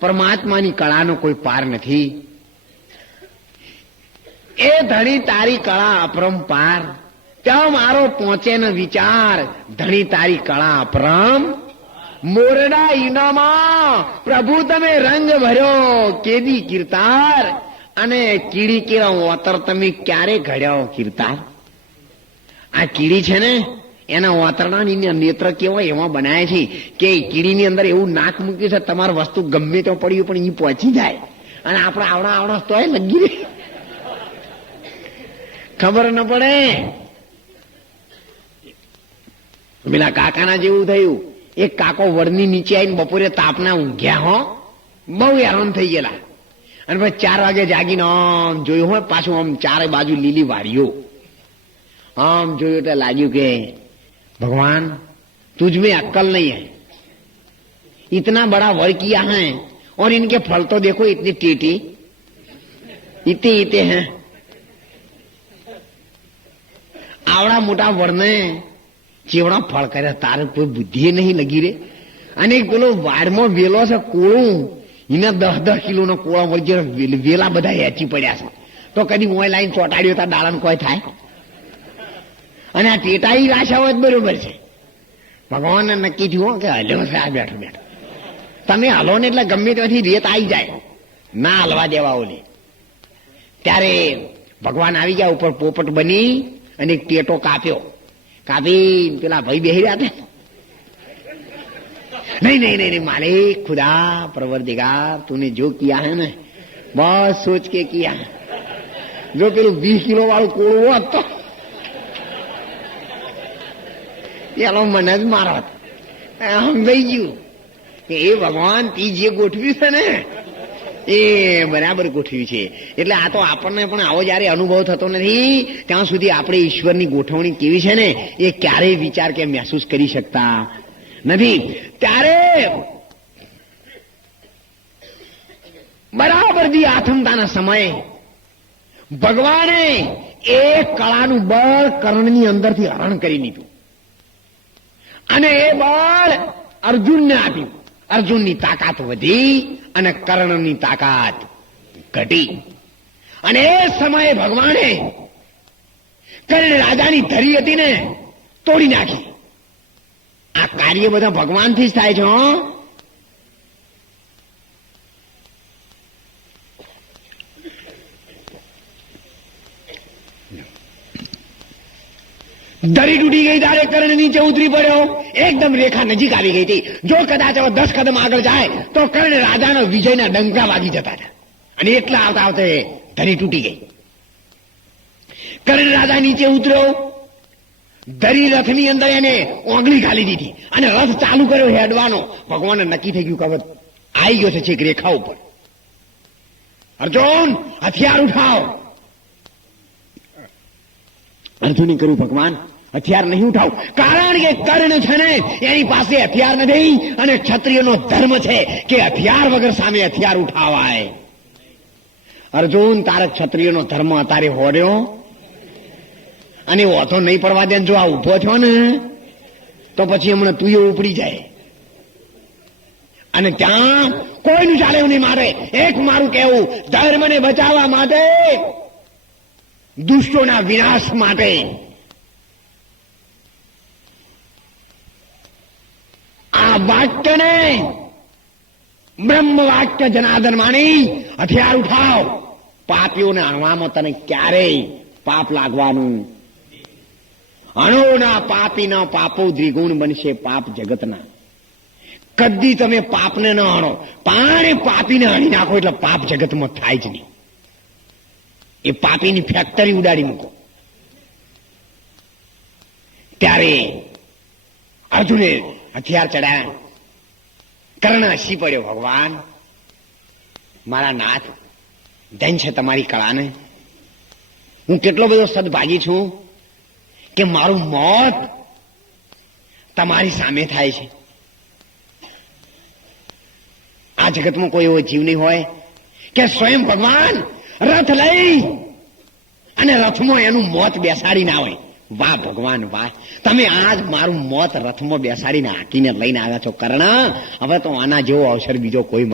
પરમાત્માની કળાનો કોઈ પાર નથી. એ ધણી તારી કળા અપરંપાર, ત્યાં મારો પહોંચે ન વિચાર. ધણી તારી કળા અપરમ મોરડા ઈનામાં પ્રભુ તમે રંગ ભર્યો કેદી કીર્તાર. અને કીડી કેવા ઓતર તમે ક્યારે ઘડ્યો કીર્તાર. આ કીડી છે ને એના ઓતરડા નેત્ર કેવા એવા બનાવે છે કે કીડીની અંદર એવું નાક મૂક્યું છે તમારી વસ્તુ ગમે તો પડ્યું પણ એ પહોંચી જાય. અને આપણે આવડા તોય લગી રહે, ખબર ન પડે. પેલા કાકાના જેવું થયું. એક કાકો વડની નીચે આવીને બપોરે તાપના ઊંઘ્યા હો, બહુ હેરાન થઈ ગયેલા. અને પછી 4 વાગે જાગીને આમ જોયું હોય, પાછું આમ ચારે બાજુ લીલી વાડીઓ. આમ જોયું એટલે લાગ્યું કે भगवान तुझ में अक्कल नहीं है, इतना बड़ा वर किया है और इनके फल तो देखो इतनी टीटी इतने इतने हैं. आवड़ा मोटा वरने चेवड़ा फल करे तारे कोई बुद्धि नहीं लगी रे. અને પેલો વાડમાં વેલો છે કોળું, એને 10-10 કિલોનો કોળો વળગી વેલા બધા હેચી પડ્યા છે. તો કદી મોય લાઈન ચોટાડ્યો તા ડાળન કોઈ થાય. અને આ ટેટાઈ રાશા હોય બરોબર છે. ભગવાનને નક્કી થયું કે હલ્યો છે આ બેઠો બેઠો. તમે હલો ને એટલે ગમે ત્યાંથી રેત આવી જાય, ના હલવા દેવા ઓલી. ત્યારે ભગવાન આવી ગયા ઉપર પોપટ બની અને એક ટેટો કાપ્યો. કાપી પેલા ભાઈ બેહી રહ્યા હતા. नहीं नहीं नहीं नहीं मालिक खुदा परवरदिगार तूने जो किया है ना बहुत सोच के किया है. जो पेલું 20 કિલો વાળું કોળું હોત તો એનો મને જ મારત. સમજાઈ ગયું કે એ ભગવાન તી જે ગોઠવ્યું છે ને એ બરાબર ગોઠવ્યું છે. એટલે આ તો આપણને પણ આવો જયારે અનુભવ થતો નથી ત્યાં સુધી આપણે ઈશ્વરની ગોઠવણી કેવી છે ને એ ક્યારેય વિચાર કે મહેસૂસ કરી શકતા નથી. ત્યારે બરાબર દી આથમતાના સમયે ભગવાને એ કળાનું બળ કર્ણની અંદરથી હરણ કરી લીધું અને એ બળ અર્જુનને આપ્યું. અર્જુનની તાકાત વધી અને કર્ણની તાકાત ઘટી. અને એ સમયે ભગવાને કર્ણ રાજાની ધરી હતી ને તોડી નાખી. આ કાર્ય બધા ભગવાનથી જ થાય છે. ધરી તૂટી ગઈ ત્યારે કર્ણ નીચે ઉતરી પડ્યો. એકદમ રેખા નજીક આવી ગઈ હતી. જો કદાચ 10 કદમ આગળ જાય તો કર્ણ રાજાનો વિજયના ડંકા વાગી જતા હતા. અને એટલા આવતા આવતે ધરી તૂટી ગઈ. કર્ણ રાજા નીચે ઉતર્યો. ધરી રથની અંદર એને ઓગળી ઘાલી દીધી અને રથ ચાલુ કર્યો હેડવાનો. ભગવાનને નક્કી થઈ ગયું કે હવે આવી ગયો છે છેક રેખા ઉપર. અર્જુન હથિયાર ઉઠાવ. અર્જુને કહ્યું ભગવાન હથિયાર નહીં ઉઠાવ, કારણ કે કર્ણ છે ને એની પાસે હથિયાર નથી અને ક્ષત્રિયનો ધર્મ છે કે હથિયાર વગર સામે હથિયાર ઉઠાવાય. અર્જુન તારે ક્ષત્રિયનો ધર્મ અતારે હોડ્યો અને ઓથો નહીં પડવા દે. જો આ ઉભો થયો ને તો પછી હમણાં તું એ ઉપડી જાય. અને ત્યાં કોઈનું ચાલે એવું નહીં. મારે એક મારું કહેવું, ધર્મને બચાવવા માટે, દુષ્ટોના વિનાશ માટે આ વાક્યને બ્રહ્મ વાક્ય જનાર્દન માની હથિયાર ઉઠાવ. પાપીઓને હણવામાં તને ક્યારેય પાપ લાગવાનું. અણોના પાપીના પાપો દ્વિગુણ બનશે પાપ જગતના. કદી તમે પાપને ન હણો, પાણે પાપીને હણી નાખો એટલે પાપ જગતમાં થાય જ નહીં. એ પાપીની ફેક્ટરી ઉડાડી મૂકો. ત્યારે અર્જુને હથિયાર ચડાયા. કર્ણ હસી પડ્યો. ભગવાન મારા નાથ, ધન છે તમારી કળાને. હું કેટલો બધો સદભાગી છું કે મારું મોત તમારી સામે થાય છે. આ જગતમાં કોઈ એવો જીવ નહીં હોય કે સ્વયં ભગવાન રથ લઈ અને રથમાં એનું મોત બેસાડીને આવે. વાહ ભગવાન વાહ, તમે આજ મારું મોત રથમાં બેસાડીને હાકીને લઈને આવ્યા છો કર્ણ. હવે તો આના જેવો અવસર બીજો કોઈ